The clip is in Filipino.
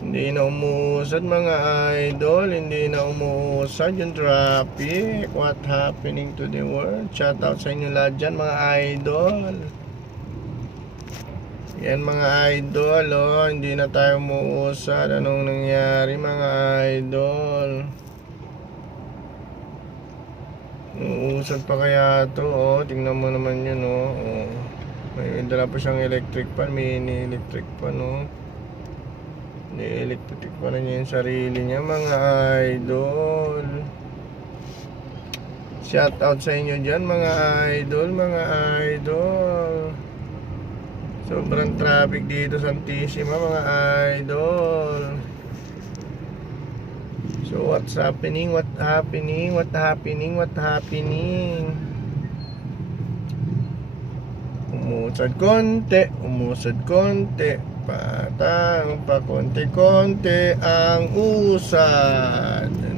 Hindi na umuusad mga idol, hindi na umuusad yung traffic. What happening to the world? Shout out sa inyo lahat dyan mga idol. Yan mga idol, oh, hindi na tayo umuusad. Anong nangyari mga idol? Uusad pa kaya to, oh. Tingnan mo naman yun, oh. oh. May dala pa siyang electric fan, mini electric fan, oh. Ni-electric pa na niya yung sarili niya, mga idol. Shout out sa inyo dyan, mga idol, mga idol. Sobrang traffic dito sa mga idol. So what's happening? What happening? What happening? What happening? Umusad konti, umusad konti. Patang pa konti-konti ang usad.